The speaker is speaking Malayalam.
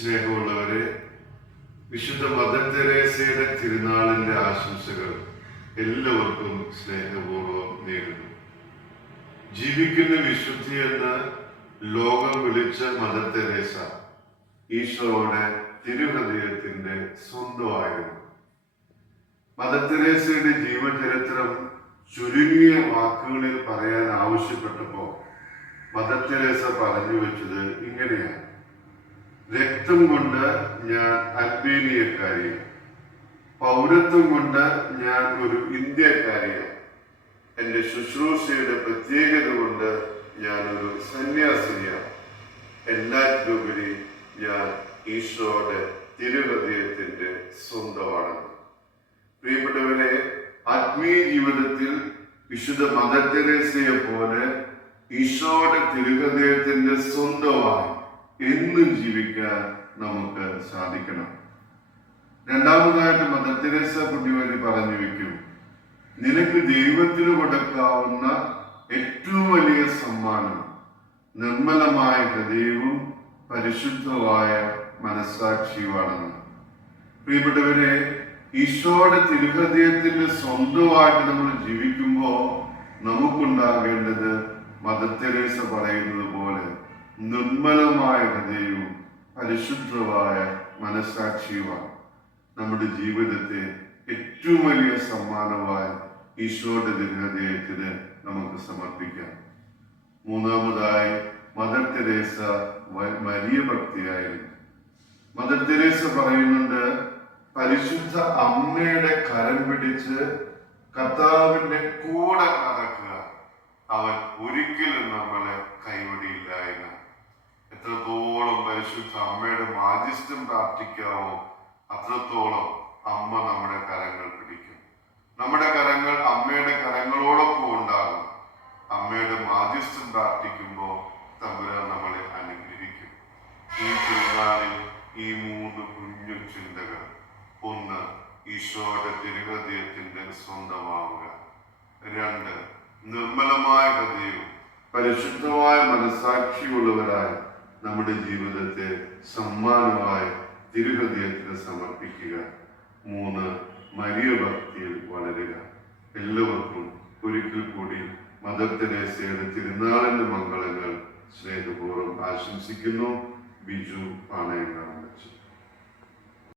സ്നേഹമുള്ളവരെ വിശുദ്ധ മദർ തെരേസയുടെ തിരുനാളിന്റെ ആശംസകൾ എല്ലാവർക്കും സ്നേഹപൂർവം നേരുന്നു. ജീവിക്കുന്ന വിശുദ്ധി എന്ന് ലോകം വിളിച്ച മദർ തെരേസ ഈശോയുടെ തിരുഹൃദയത്തിന്റെ സ്വന്തമായിരുന്നു. മദർ തെരേസയുടെ ജീവചരിത്രം ചുരുങ്ങിയ വാക്കുകളിൽ പറയാൻ ആവശ്യപ്പെട്ടപ്പോൾ മദർ തെരേസ പറഞ്ഞു വെച്ചത് ഇങ്ങനെയാണ്. രക്തം കൊണ്ട് ഞാൻ അൽബേനിയക്കാരിയോ പൗരത്വം കൊണ്ട് ഞാൻ ഒരു ഇന്ത്യക്കാരിയോ എന്റെ ശുശ്രൂഷയുടെ പ്രത്യേകത കൊണ്ട് ഞാൻ ഒരു സന്യാസിനിയാണ്. എല്ലാറ്റിലുപരി ഞാൻ ഈശോയുടെ തിരുഹൃദയത്തിന്റെ സ്വന്തമാണ്. പ്രിയപ്പെട്ടവരെ ആത്മീയ ജീവിതത്തിൽ വിശുദ്ധ മദർ തെരേസയെ പോലെ ഈശോയുടെ തിരുഹൃദയത്തിന്റെ സ്വന്തമായി എന്നും ജീവിക്കാൻ നമുക്ക് സാധിക്കണം. രണ്ടാമതായിട്ട് മദർ തെരേസ പുണ്യവതി പറഞ്ഞു വെക്കും. നിനക്ക് ദൈവത്തിന് കൊടുക്കാവുന്ന ഏറ്റവും വലിയ സമ്മാനം നിർമ്മലമായ ഹൃദയവും പരിശുദ്ധമായ മനസ്സാക്ഷിയുമാണെന്ന്. പ്രിയപ്പെട്ടവരെ ഈശോയുടെ തിരുഹൃദയത്തിന്റെ സ്വന്തമായിട്ട് നമ്മൾ ജീവിക്കുമ്പോൾ നമുക്കുണ്ടാകേണ്ടത് മദർ തെരേസ പറയുന്നത് പോലെ നിർമ്മലമായ ഹൃദയവും പരിശുദ്ധമായ മനസ്സാക്ഷിയുമാണ് നമ്മുടെ ജീവിതത്തെ ഏറ്റവും വലിയ സമ്മാനമായ ഈശോയുടെ ദിനഹൃദയത്തിന് നമുക്ക് സമർപ്പിക്കാം. മൂന്നാമതായി മദർ തെരേസ വലിയ ഭക്തിയായിരുന്നു. മദർ തെരേസ പറയുന്നുണ്ട് പരിശുദ്ധ അമ്മയുടെ കരം പിടിച്ച് കർത്താവിന്റെ കൂടെ നടക്കുക. അവൻ ഒരിക്കലും നമ്മളെ കൈവിടിയില്ല എത്രത്തോളം പരിശുദ്ധ അമ്മയുടെ മാധ്യസ്ഥം പ്രാർത്ഥിക്കാമോ അത്രത്തോളം അമ്മ നമ്മുടെ കരങ്ങൾ പിടിക്കും. നമ്മുടെ കരങ്ങൾ അമ്മയുടെ കരങ്ങളോടൊപ്പം ഉണ്ടാകും. അമ്മയുടെ മാധ്യസ്ഥം പ്രാർത്ഥിക്കുമ്പോൾ തമ്പുരാൻ നമ്മളെ അനുഗ്രഹിക്കും. ഈ തിരുനാളിൽ ഈ മൂന്ന് കുഞ്ഞു ചിന്തകൾ. ഒന്ന് ഈശോയുടെ തിരുഹൃദയത്തിന്റെ സ്വന്തമാവുക. രണ്ട് നിർമ്മലമായ ഹൃദയവും പരിശുദ്ധമായ മനസാക്ഷിയുള്ളവരായി നമ്മുടെ ജീവിതത്തെ സമ്മാനമായി തിരുഹൃദയത്തിന് സമർപ്പിക്കുക. മൂന്ന് മരിയ ഭക്തിയിൽ വളരുക. എല്ലാവർക്കും ഒരിക്കൽ കൂടി മദർ തെരേസയുടെ തിരുനാളിന്റെ മംഗളങ്ങൾ സ്നേഹപൂർവം ആശംസിക്കുന്നു. ബിജു പാണയങ്കാളം വെച്ചു